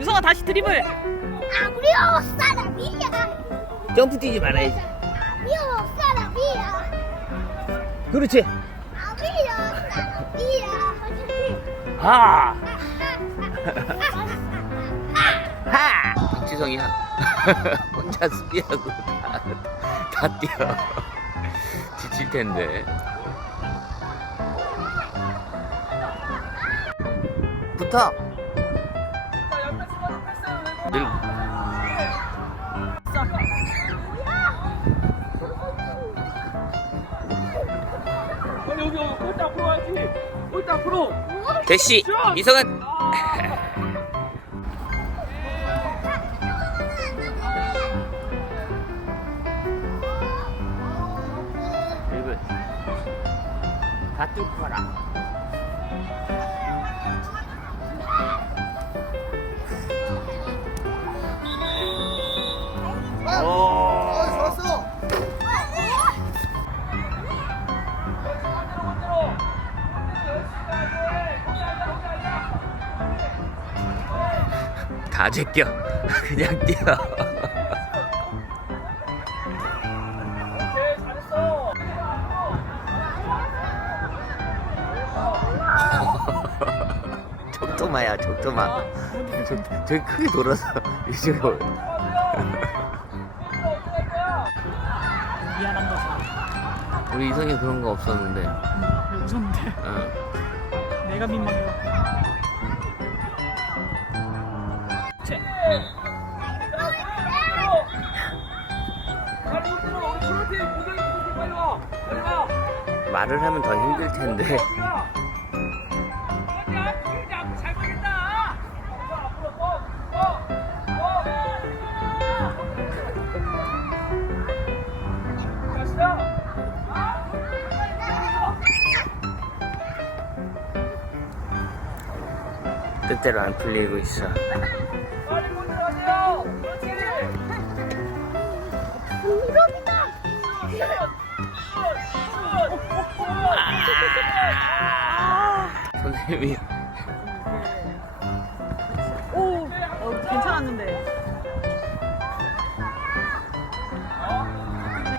유성아 다시 드리블. 아무리요 사람이야 점프 뛰지 말아야지. 아무리요 사람이야 그렇지. 아무리요 사람이야 하. 하. 박지성이야. 혼자 수비하고 다, 다 뛰어. 지칠 텐데. 붙어. 여기 여기 골대 앞으로 와야지. 골대 앞으로. 대시 이성은 이거 다 뚫고 가라. 오. 다 제껴. 그냥 뛰어. 적토마. 저, 저기 크게 돌아서 이쪽으로. 미안한 거지. 우리 이성이 그런 거 없었는데. 왜 웃었는데? 응. 내가 민망해 말을 하면 더 힘들 텐데. 뜻대로 안 풀리고 있어. 아. 선생님이 네.